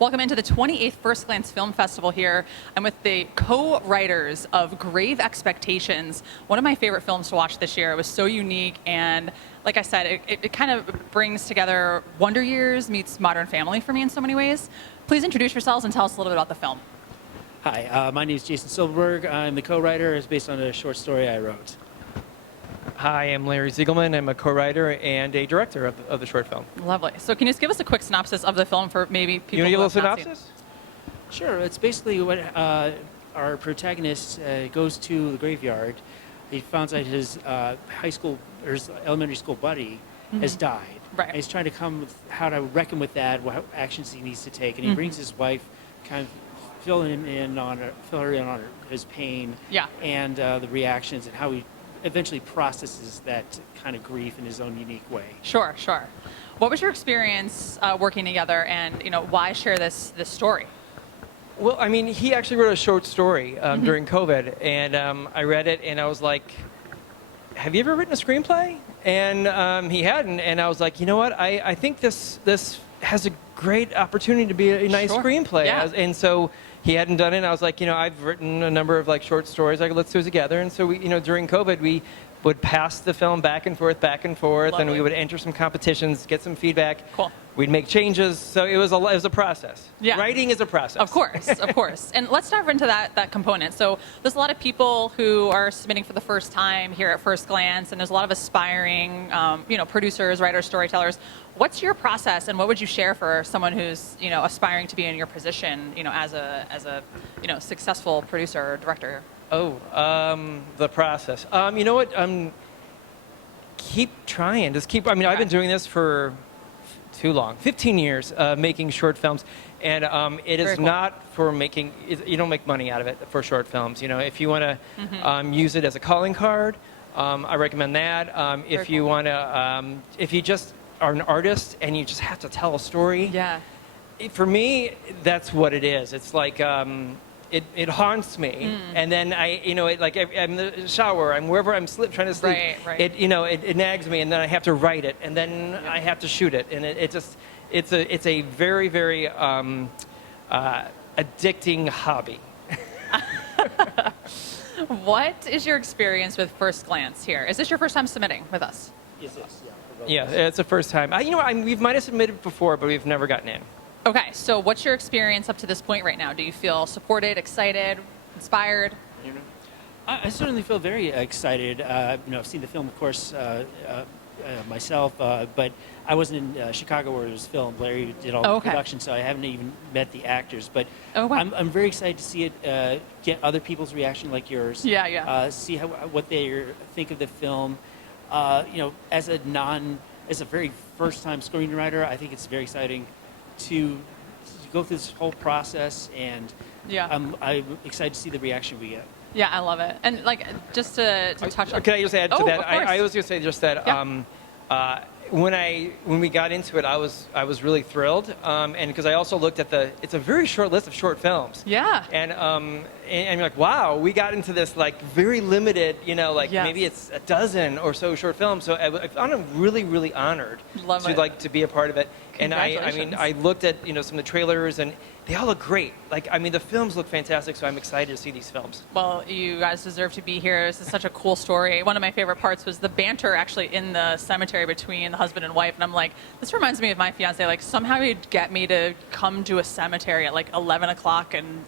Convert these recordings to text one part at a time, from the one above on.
Welcome into the 28th First Glance Film Festival here. I'm with the co-writers of Grave Expectations, one of my favorite films to watch this year. It was so unique, and like I said, it kind of brings together Wonder Years meets Modern Family for me in so many ways. Please introduce yourselves and tell us a little bit about the film. Hi, my name is Jason Silberberg. I'm the co-writer. It's based on a short story I wrote. Hi, I'm Larry Ziegelman. I'm a co-writer and a director of the short film. Lovely. So can you just give us a quick synopsis of the film for maybe people You want to give who a little have not synopsis? Sure, it's basically what our protagonist goes to the graveyard. He finds out his high school or his elementary school buddy has died. Right. And he's trying to come with how to reckon with that, what actions he needs to take, and he brings his wife, kind of fill her in on his pain, and the reactions and how he eventually processes that kind of grief in his own unique way. Sure, sure. What was your experience working together, and why share this story? Well, I mean, he actually wrote a short story during COVID, and I read it, and I was like, have you ever written a screenplay? And he hadn't, and I was like, you know what? I think this has a great opportunity to be a nice screenplay. Yeah. And so he hadn't done it, and I was like, I've written a number of short stories. Let's do it together. And so we, during COVID, we would pass the film back and forth, Lovely. and we would enter some competitions, get some feedback. Cool. We'd make changes. So it was a process. Yeah. Writing is a process. Of course, of course. And let's dive into that component. So there's a lot of people who are submitting for the first time here at First Glance, and there's a lot of aspiring, producers, writers, storytellers. What's your process, and what would you share for someone who's, aspiring to be in your position, as a successful producer or director? The process. You know what? Keep trying. Just keep. I've been doing this for too long, 15 years, making short films, and it is Very cool. not for making. You don't make money out of it for short films. If you want to use it as a calling card, I recommend that. If you want to, if you just are an artist and you just have to tell a story, for me, that's what it is. It's like. It haunts me, and then I'm in the shower, I'm wherever I'm trying to sleep. Right. It nags me, and then I have to write it, and then I have to shoot it, and it's a very, very addicting hobby. What is your experience with First Glance here? Is this your first time submitting with us? Yes, Yeah, it's the first time. We might have submitted before, but we've never gotten in. Okay, so what's your experience up to this point right now? Do you feel supported, excited, inspired? I certainly feel very excited. I've seen the film, of course, myself, but I wasn't in Chicago where it was filmed. Larry did all the production, so I haven't even met the actors. But I'm very excited to see it, get other people's reaction like yours. See what they think of the film. As a very first-time screenwriter, I think it's very exciting to go through this whole process, and I'm excited to see the reaction we get. Yeah, I love it. And just to touch on... Can I just add to that? Of course. I was going to say just that when we got into it, I was really thrilled, and because I also looked at it's a very short list of short films. Yeah. And you're like, wow, we got into this very limited, maybe it's a dozen or so short films. So I'm really, really honored to be a part of it. And I looked at some of the trailers, and they all look great. The films look fantastic, so I'm excited to see these films. Well, you guys deserve to be here. This is such a cool story. One of my favorite parts was the banter actually in the cemetery between the husband and wife. And I'm like, this reminds me of my fiance. Somehow he'd get me to come to a cemetery at 11 o'clock and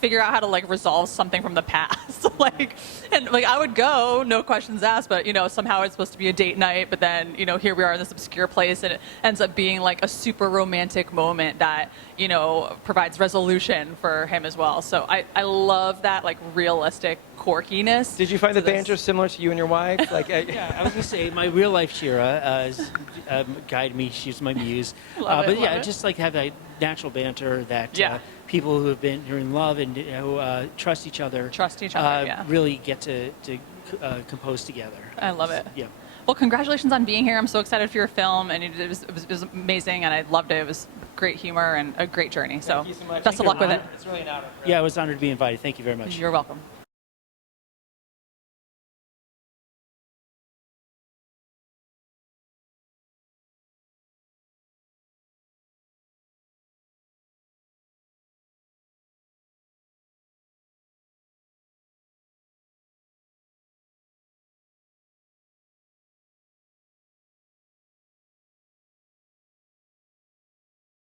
figure out how to resolve something from the past. I would go, no questions asked, but somehow it's supposed to be a date night, but then here we are in this obscure place, and it ends up being a super romantic moment that provides resolution for him as well. So I love that realistic quirkiness. Did you find the banter similar to you and your wife? Yeah, I was gonna say my real life Shira guided me. She's my muse. Love it. Just have that natural banter that people who are in love and who trust each other really get to compose together. I love it. Yeah. Well, congratulations on being here. I'm so excited for your film, and it was amazing, and I loved it. It was great humor and a great journey. So, Thank you so much. best of luck with it. It's really an honor. Yeah, I was honored to be invited. Thank you very much. You're welcome.